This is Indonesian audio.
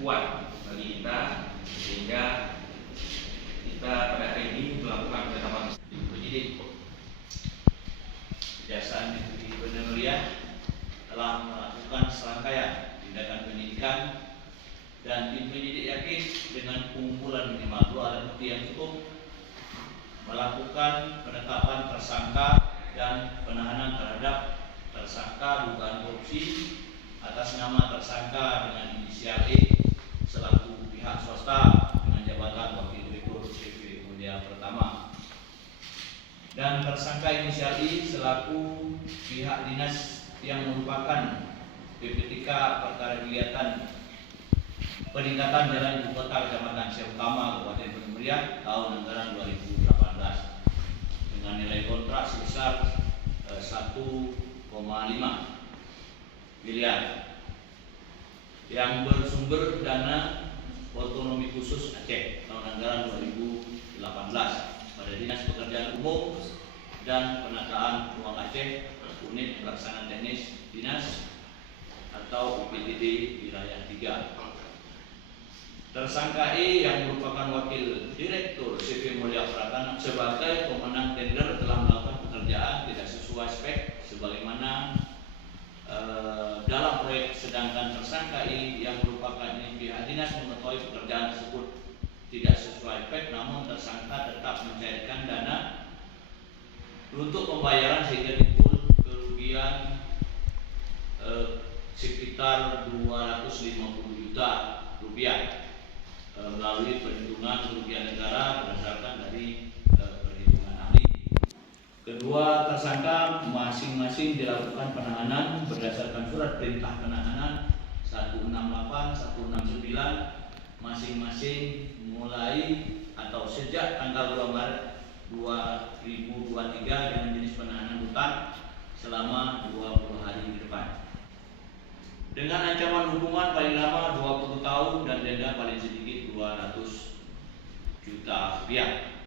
kuat bagi kita, sehingga kita pada hari ini melakukan penetapan penyidik. Kejaksaan Negeri Bandar Mulia telah melakukan serangkaian tindakan penyidikan, dan tim penyidik yakin dengan pengumpulan minimal 2 alat bukti yang cukup melakukan penetapan tersangka dan penahanan terhadap tersangka dugaan korupsi atas nama tersangka dengan inisial E selaku pihak swasta dengan jabatan Wakil Direktur CV Mulia Pertama, dan tersangka inisial I selaku pihak dinas yang merupakan PPTK perkara kegiatan peningkatan jalan ibu kota Kecamatan Syekh Utama Kabupaten Bandar Mulia tahun anggaran 2018 dengan nilai kontrak sebesar 1,5 miliar yang bersumber dana otonomi khusus Aceh tahun anggaran 2018 pada Dinas Pekerjaan Umum dan Penataan Ruang Aceh Unit Pelaksana Teknis Dinas atau UPTD Wilayah 3. Tersangka E yang merupakan Wakil Direktur CV Mulia Pratama sebagai pemenang tender telah melakukan pekerjaan tidak sesuai spek sebagaimana dalam proyek, sedangkan tersangka I yang merupakan pihak dinas mengetahui pekerjaan tersebut tidak sesuai spek, namun tersangka tetap mencairkan dana untuk pembayaran sehingga timbul kerugian sekitar 250 juta rupiah melalui perhitungan kerugian negara berdasarkan dari perhitungan ahli. Kedua tersangka masing-masing dilakukan penahanan berdasarkan surat perintah penahanan 168, 169 masing-masing mulai atau sejak tanggal 2 Maret 2023 dengan jenis penahanan rutan selama 20 hari ke depan dengan ancaman hukuman paling lama 20 tahun dan denda paling sedikit 200 juta rupiah.